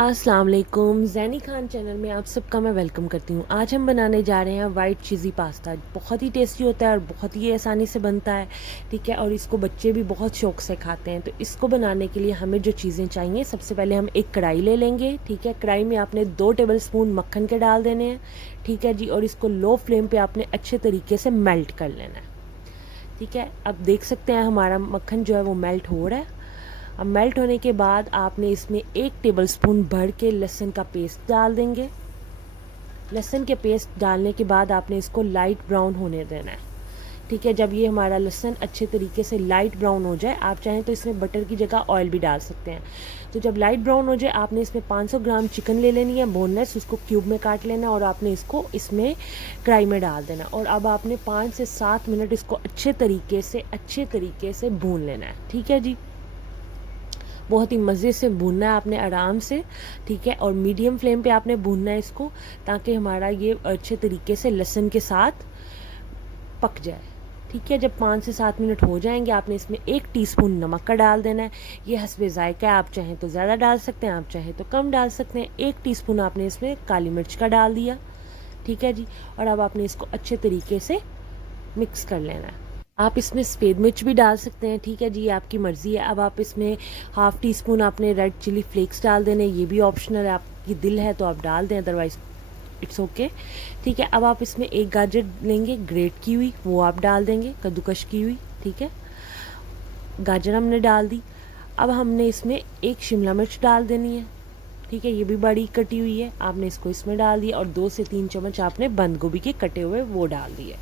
अस्सलाम वालेकुम, ज़ैनी खान चैनल में आप सबका मैं वेलकम करती हूँ। आज हम बनाने जा रहे हैं वाइट चीज़ी पास्ता। बहुत ही टेस्टी होता है और बहुत ही आसानी से बनता है, ठीक है। और इसको बच्चे भी बहुत शौक़ से खाते हैं। तो इसको बनाने के लिए हमें जो चीज़ें चाहिए, सबसे पहले हम एक कढ़ाई ले लेंगे, ठीक है। कढ़ाई में आपने 2 टेबल स्पून मक्खन के डाल देने हैं, ठीक है जी। और इसको लो फ्लेम पर आपने अच्छे तरीके से मेल्ट कर लेना है, ठीक है। अब देख सकते हैं हमारा मक्खन जो है वो मेल्ट हो रहा है। अब मेल्ट होने के बाद आपने इसमें 1 टेबलस्पून भर के लहसुन का पेस्ट डाल देंगे। लहसुन के पेस्ट डालने के बाद आपने इसको लाइट ब्राउन होने देना है, ठीक है। जब ये हमारा लहसुन अच्छे तरीके से लाइट ब्राउन हो जाए, आप चाहें तो इसमें बटर की जगह ऑयल भी डाल सकते हैं। तो जब लाइट ब्राउन हो जाए, आपने इसमें 500 ग्राम चिकन ले लेनी है बोनलेस, उसको क्यूब में काट लेना और आपने इसको इसमें कढ़ाई में डाल देना। और अब आपने 5 से 7 मिनट इसको अच्छे तरीके से भून लेना है, ठीक है जी। बहुत ही मज़े से भूनना है आपने, आराम से, ठीक है। और मीडियम फ्लेम पे आपने भूनना है इसको, ताकि हमारा ये अच्छे तरीके से लहसुन के साथ पक जाए, ठीक है। जब 5 से 7 मिनट हो जाएंगे, आपने इसमें 1 टीस्पून नमक का डाल देना है। ये हस्बे ज़ायक़ा है, आप चाहें तो ज़्यादा डाल सकते हैं, आप चाहें तो कम डाल सकते हैं। 1 टीस्पून आपने इसमें काली मिर्च का डाल दिया, ठीक है जी। और अब आपने इसको अच्छे तरीके से मिक्स कर लेना है। आप इसमें सफ़ेद मिर्च भी डाल सकते हैं, ठीक है जी, आपकी मर्ज़ी है। अब आप इसमें हाफ़ टी स्पून आपने रेड चिली फ्लेक्स डाल देने, ये भी ऑप्शनल है, आपकी दिल है तो आप डाल दें, अदरवाइज़ इट्स ओके, ठीक है। अब आप इसमें 1 गाजर लेंगे ग्रेट की हुई, वो आप डाल देंगे, कद्दूकश की हुई, ठीक है। गाजर हमने डाल दी। अब हमने इसमें 1 शिमला मिर्च डाल देनी है, ठीक है, ये भी बड़ी कटी हुई है, आपने इसको इसमें डाल दिया। और 2 से 3 चम्मच आपने बंद गोभी के कटे हुए वो डाल दिए,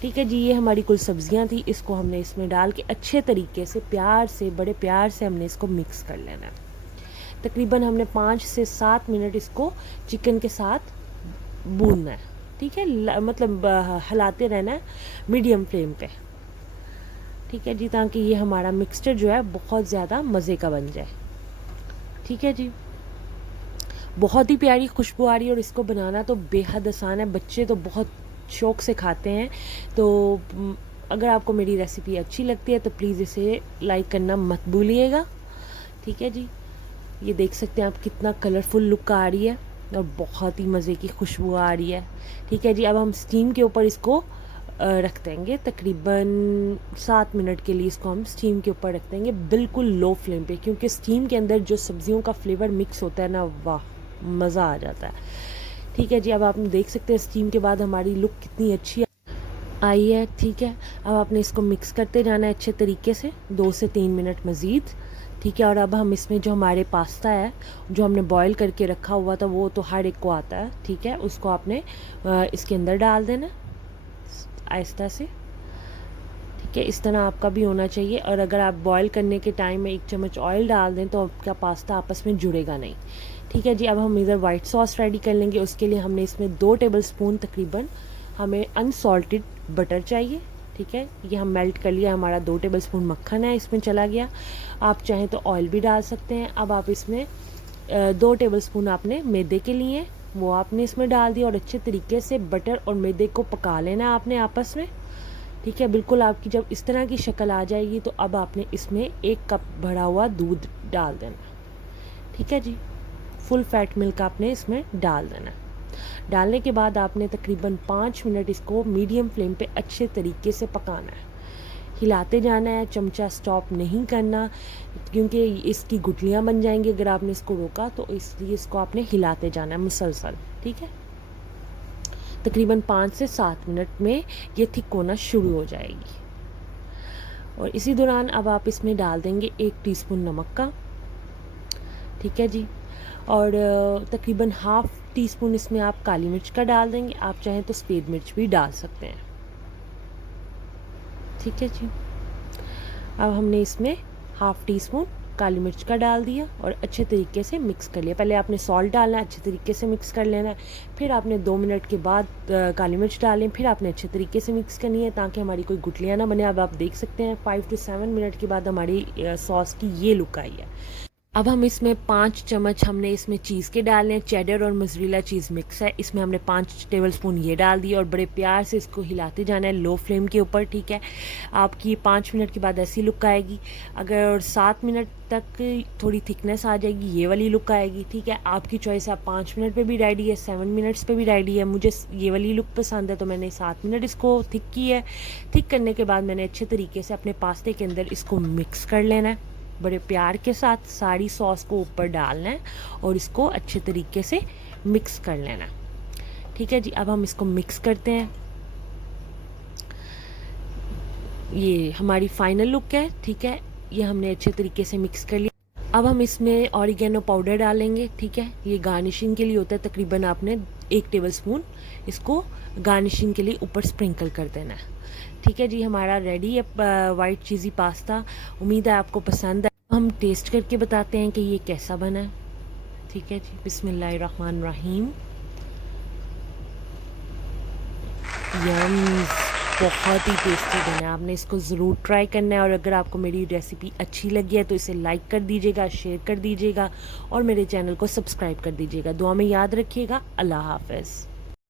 ठीक है जी। ये हमारी कुल सब्जियां थी, इसको हमने इसमें डाल के अच्छे तरीके से बड़े प्यार से हमने इसको मिक्स कर लेना है। तकरीबन हमने 5 से 7 मिनट इसको चिकन के साथ भूनना है, ठीक है। मतलब हिलाते रहना है मीडियम फ्लेम पे, ठीक है जी, ताकि ये हमारा मिक्सचर जो है बहुत ज़्यादा मज़े का बन जाए, ठीक है जी। बहुत ही प्यारी खुशबू आ रही है और इसको बनाना तो बेहद आसान है, बच्चे तो बहुत शौक़ से खाते हैं। तो अगर आपको मेरी रेसिपी अच्छी लगती है तो प्लीज़ इसे लाइक करना मत भूलिएगा, ठीक है जी। ये देख सकते हैं आप कितना कलरफुल लुक आ रही है और बहुत ही मज़े की खुशबू आ रही है, ठीक है जी। अब हम स्टीम के ऊपर इसको रख देंगे, तकरीबन 7 मिनट के लिए इसको हम स्टीम के ऊपर रख देंगे, बिल्कुल लो फ्लेम पे, क्योंकि स्टीम के अंदर जो सब्जियों का फ्लेवर मिक्स होता है ना, वाह मज़ा आ जाता है, ठीक है जी। अब आप देख सकते हैं स्टीम के बाद हमारी लुक कितनी अच्छी आई है, ठीक है। अब आपने इसको मिक्स करते जाना है अच्छे तरीके से 2 से 3 मिनट मज़ीद, ठीक है। और अब हम इसमें जो हमारे पास्ता है, जो हमने बॉईल करके रखा हुआ था, वो तो हर एक को आता है, ठीक है। उसको आपने इसके अंदर डाल देना आहिस्ता से, ठीक है। इस तरह आपका भी होना चाहिए। और अगर आप बॉईल करने के टाइम में 1 चम्मच ऑयल डाल दें तो आपका पास्ता आपस में जुड़ेगा नहीं, ठीक है जी। अब हम इधर वाइट सॉस रेडी कर लेंगे। उसके लिए हमने इसमें 2 टेबलस्पून तकरीबन हमें अनसॉल्टेड बटर चाहिए, ठीक है। ये हम मेल्ट कर लिया, हमारा 2 टेबलस्पून मक्खन है इसमें चला गया। आप चाहें तो ऑयल भी डाल सकते हैं। अब आप इसमें 2 टेबलस्पून आपने मैदे के लिए, वो आपने इसमें डाल दिया और अच्छे तरीके से बटर और मैदे को पका लेना है आपने आपस में, ठीक है। बिल्कुल आपकी जब इस तरह की शक्ल आ जाएगी तो अब आपने इसमें 1 कप भरा हुआ दूध डाल देना, ठीक है जी। फुल फैट मिल्क आपने इसमें डाल देना। डालने के बाद आपने तकरीबन 5 मिनट इसको मीडियम फ्लेम पे अच्छे तरीके से पकाना है, हिलाते जाना है, चमचा स्टॉप नहीं करना, क्योंकि इसकी गुठलियाँ बन जाएंगी अगर आपने इसको रोका, तो इसलिए इसको आपने हिलाते जाना है मुसलसल, ठीक है। तकरीबन 5 से 7 मिनट में ये थिक होना शुरू हो जाएगी। और इसी दौरान अब आप इसमें डाल देंगे 1 टीस्पून नमक का, ठीक है जी। और तकरीबन हाफ़ टी स्पून इसमें आप काली मिर्च का डाल देंगे, आप चाहें तो सफ़ेद मिर्च भी डाल सकते हैं, ठीक है जी। अब हमने इसमें हाफ़ टी स्पून काली मिर्च का डाल दिया और अच्छे तरीके से मिक्स कर लिया। पहले आपने सॉल्ट डालना है, अच्छे तरीके से मिक्स कर लेना है, फिर आपने 2 मिनट के बाद काली मिर्च डालें, फिर आपने अच्छे तरीके से मिक्स करनी है ताकि हमारी कोई गुठलियाँ ना बने। अब आप देख सकते हैं 5 से 7 मिनट के बाद हमारी सॉस की ये लुक आई है। अब हम इसमें 5 चम्मच हमने इसमें चीज़ के डालने हैं। चेडर और मोज़रेला चीज़ मिक्स है, इसमें हमने 5 टेबलस्पून ये डाल दिए और बड़े प्यार से इसको हिलाते जाना है लो फ्लेम के ऊपर, ठीक है। आपकी 5 मिनट के बाद ऐसी लुक आएगी। अगर 7 मिनट तक थोड़ी थिकनेस आ जाएगी, ये वाली लुक आएगी, ठीक है। आपकी चॉइस है, आप 5 मिनट पे भी रेडी है, 7 मिनट्स पे भी रेडी है। मुझे ये वाली लुक पसंद है तो मैंने 7 मिनट इसको थिक की है। थिक करने के बाद मैंने अच्छे तरीके से अपने पास्ते के अंदर इसको मिक्स कर लेना है। बड़े प्यार के साथ सारी सॉस को ऊपर डालना है और इसको अच्छे तरीके से मिक्स कर लेना है, ठीक है जी। अब हम इसको मिक्स करते हैं। ये हमारी फाइनल लुक है, ठीक है। ये हमने अच्छे तरीके से मिक्स कर लिया। अब हम इसमें ऑरिगेनो पाउडर डालेंगे, ठीक है। ये गार्निशिंग के लिए होता है, तकरीबन आपने 1 टेबलस्पून इसको गार्निशिंग के लिए ऊपर स्प्रिंकल कर देना है, ठीक है जी। हमारा रेडी है वाइट चीज़ी पास्ता। उम्मीद है आपको पसंद है। हम टेस्ट करके बताते हैं कि ये कैसा बना है, ठीक है जी। बिस्मिल्लाहिर्रहमानिर्रहीम। यम्स, बहुत ही टेस्टी बना है। आपने इसको ज़रूर ट्राई करना है और अगर आपको मेरी रेसिपी अच्छी लगी है तो इसे लाइक कर दीजिएगा, शेयर कर दीजिएगा और मेरे चैनल को सब्सक्राइब कर दीजिएगा। दुआ में याद रखिएगा। अल्लाह हाफ़िज़।